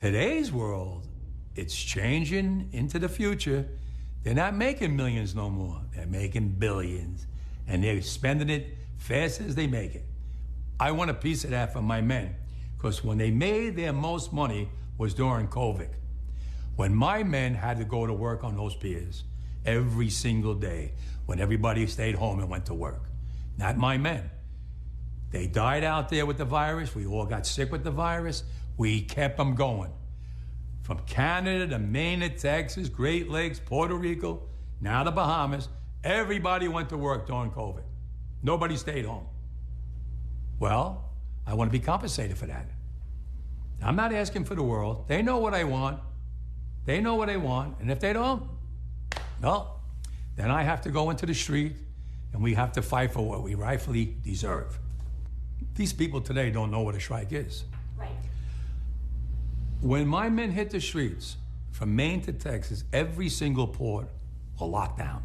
Today's world, it's changing into the future. They're not making millions no more. They're making billions. And they're spending it fast as they make it. I want a piece of that for my men, because when they made their most money was during COVID. When my men had to go to work on those piers every single day, when everybody stayed home and went to work. Not my men. They died out there with the virus. We all got sick with the virus. We kept them going. From Canada to Maine to Texas, Great Lakes, Puerto Rico, now the Bahamas, everybody went to work during COVID. Nobody stayed home. Well, I want to be compensated for that. I'm not asking for the world. They know what I want. They know what I want. And if they don't, well, then I have to go into the street and we have to fight for what we rightfully deserve. These people today don't know what a strike is. Right. When my men hit the streets, from Maine to Texas, every single port will lock down.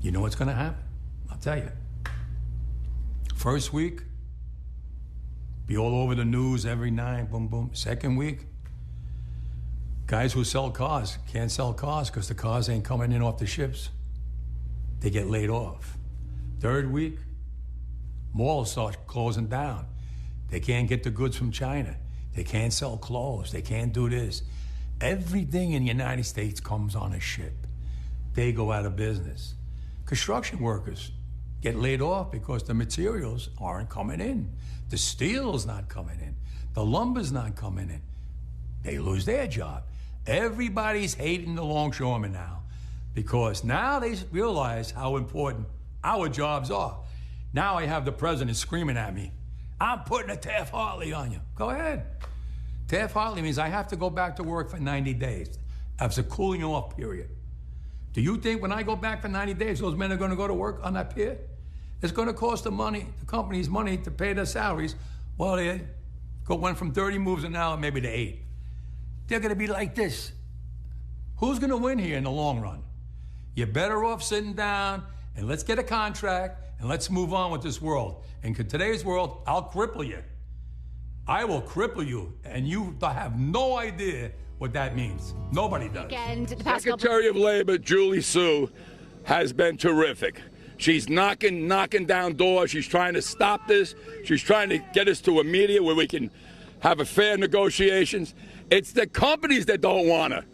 You know what's gonna happen? I'll tell you. First week, be all over the news every night, boom, boom. Second week, guys who sell cars can't sell cars because the cars ain't coming in off the ships. They get laid off. Third week, malls start closing down. They can't get the goods from China. They can't sell clothes. They can't do this. Everything in the United States comes on a ship. They go out of business. Construction workers get laid off because the materials aren't coming in. The steel's not coming in. The lumber's not coming in. They lose their job. Everybody's hating the longshoremen now because now they realize how important our jobs are. Now I have the president screaming at me, I'm putting a Taft-Hartley on you. Go ahead. Taft-Hartley means I have to go back to work for 90 days. That's a cooling off period. Do you think when I go back for 90 days, those men are going to go to work on that pier? It's going to cost the companies money to pay their salaries. Well, they went from 30 moves an hour maybe to 8. They're going to be like this. Who's going to win here in the long run? You're better off sitting down and let's get a contract and let's move on with this world. And in today's world, I'll cripple you. I will cripple you, and you have no idea what that means. Nobody does. Secretary of Labor Julie Sue has been terrific. She's knocking down doors. She's trying to stop this. She's trying to get us to a media where we can have a fair negotiations. It's the companies that don't want to.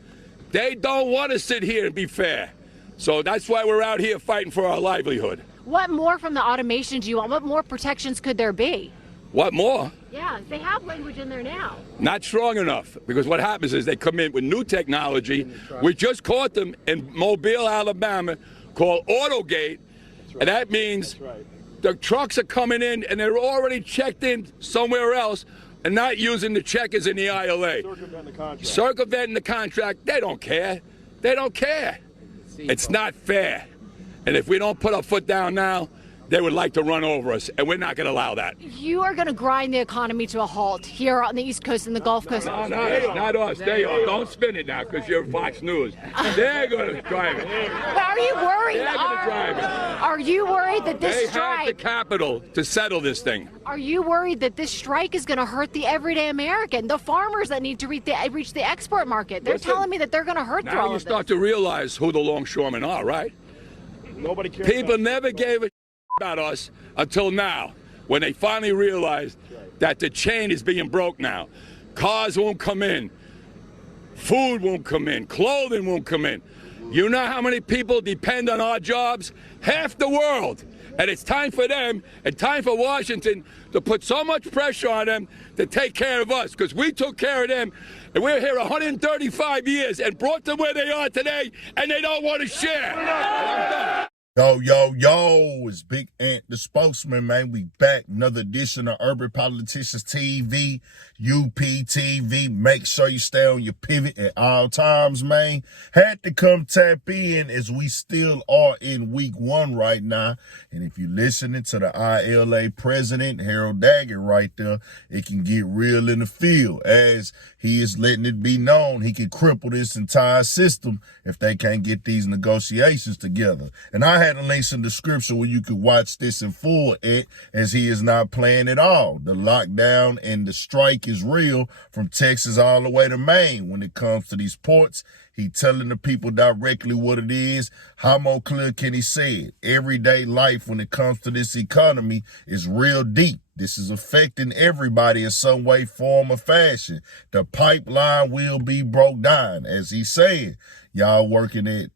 They don't want to sit here and be fair. So that's why we're out here fighting for our livelihood. What more from the automation do you want? What more protections could there be? What more? Yeah, they have language in there now. Not strong enough, because what happens is they come in with new technology. We just caught them in Mobile, Alabama, called AutoGate, and that means the trucks are coming in and they're already checked in somewhere else and not using the checkers in the ILA. Circumventing the contract. They don't care. They don't care. It's not fair. And if we don't put our foot down now, they would like to run over us, and we're not going to allow that. You are going to grind the economy to a halt here on the East Coast and the Gulf Coast. No, not us. They are. Don't spin it now, because you're Fox News. They're going to drive it. But are you worried? They're going to drive it. Are you worried that this strike? They have the capital to settle this thing. Are you worried that this strike is going to hurt the everyday American, the farmers that need to reach the export market? They're telling me that they're going to hurt through all of this. Now you start to realize who the longshoremen are, right? Nobody cares. People never gave a about us until now, when they finally realized that the chain is being broke now. Cars won't come in, food won't come in, clothing won't come in. You know how many people depend on our jobs? Half the world. And it's time for them and time for Washington to put so much pressure on them to take care of us, because we took care of them and we're here 135 years and brought them where they are today, and they don't want to share. And I'm done. Yo, it's Big Ant, the spokesman, man. We back. Another edition of Urban Politicians TV, UPTV. Make sure you stay on your pivot at all times, man. Had to come tap in as we still are in week 1 right now. And if you're listening to the ILA president, Harold Daggett, right there, it can get real in the field, as he is letting it be known he can cripple this entire system if they can't get these negotiations together. And I had a link in the description where you could watch this in full, as he is not playing at all. The lockdown and the strike is real from Texas all the way to Maine when it comes to these ports. He telling the people directly what it is. How more clear can he say it? Everyday life when it comes to this economy is real deep. This is affecting everybody in some way, form, or fashion. The pipeline will be broke down, as he said. Y'all working at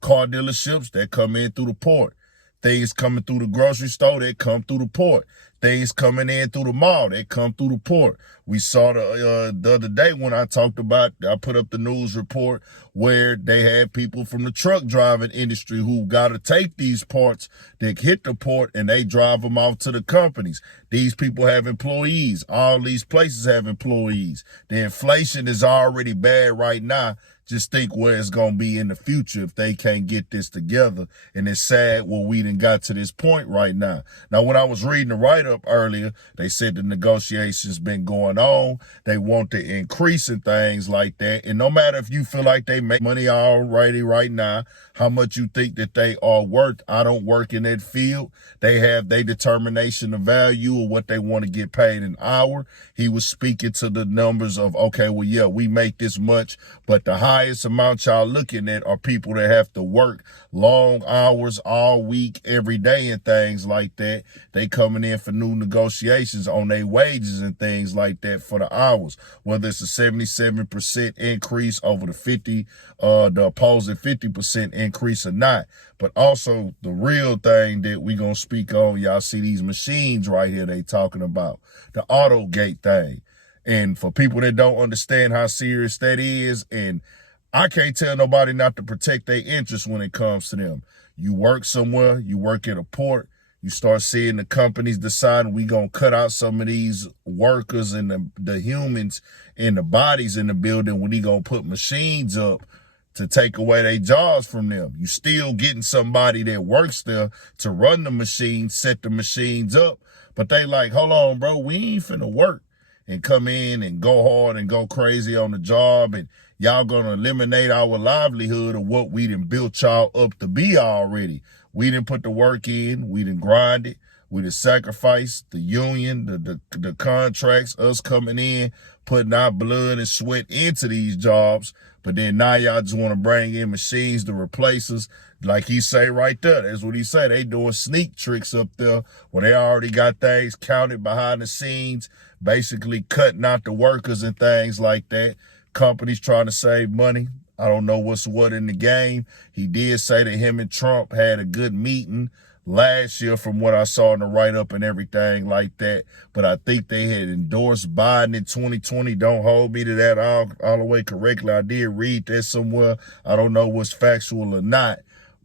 car dealerships that come in through the port. Things coming through the grocery store that come through the port. Things coming in through the mall that come through the port. We saw the other day when I talked about, I put up the news report where they had people from the truck driving industry who got to take these parts that hit the port and they drive them off to the companies. These people have employees. All these places have employees. The inflation is already bad right now. Just think where it's going to be in the future if they can't get this together. And it's sad where we done got to this point right now. Now, when I was reading the write-up earlier, they said the negotiations been going on. They want to increase in things like that. And no matter if you feel like they make money already right now, how much you think that they are worth, I don't work in that field. They have their determination of value of what they want to get paid an hour. He was speaking to the numbers of, okay, well, yeah, we make this much, but the highest amount y'all looking at are people that have to work long hours all week, every day and things like that. They coming in for new negotiations on their wages and things like that for the hours, whether it's a 77% increase over the opposing 50% increase or not. But also the real thing that we gonna speak on, y'all see these machines right here they talking about, the auto gate thing. And for people that don't understand how serious that is, and I can't tell nobody not to protect their interests when it comes to them. You work somewhere, you work at a port, you start seeing the companies deciding we gonna cut out some of these workers and the humans and the bodies in the building when he gonna put machines up to take away their jobs from them. You still getting somebody that works there to run the machines, set the machines up, but they like, hold on, bro, we ain't finna work and come in and go hard and go crazy on the job, and y'all gonna eliminate our livelihood of what we done built y'all up to be already. We didn't put the work in, we didn't grind it, we didn't sacrifice the union, the contracts, us coming in, putting our blood and sweat into these jobs, but then now y'all just wanna bring in machines to replace us. Like he say right there, that's what he say. They doing sneak tricks up there where they already got things counted behind the scenes, basically cutting out the workers and things like that. Companies trying to save money. I don't know what's what in the game. He did say that him and Trump had a good meeting last year from what I saw in the write-up and everything like that. But I think they had endorsed Biden in 2020. Don't hold me to that all the way correctly. I did read that somewhere. I don't know what's factual or not.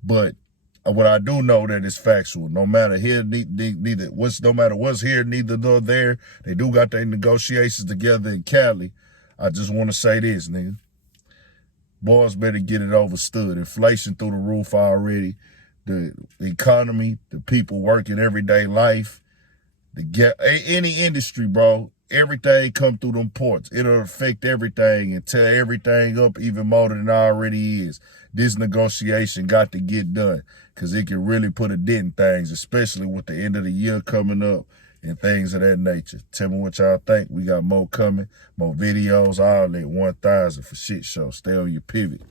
But what I do know that it's factual. No matter here, no matter what's here, neither nor there. They do got their negotiations together in Cali. I just want to say this, nigga. Boys better get it overstood. Inflation through the roof already. The economy, the people working everyday life, any industry, bro. Everything come through them ports. It'll affect everything and tear everything up even more than it already is. This negotiation got to get done because it can really put a dent in things, especially with the end of the year coming up and things of that nature. Tell me what y'all think. We got more coming, more videos, all that 1,000 for shit show. Stay on your pivot.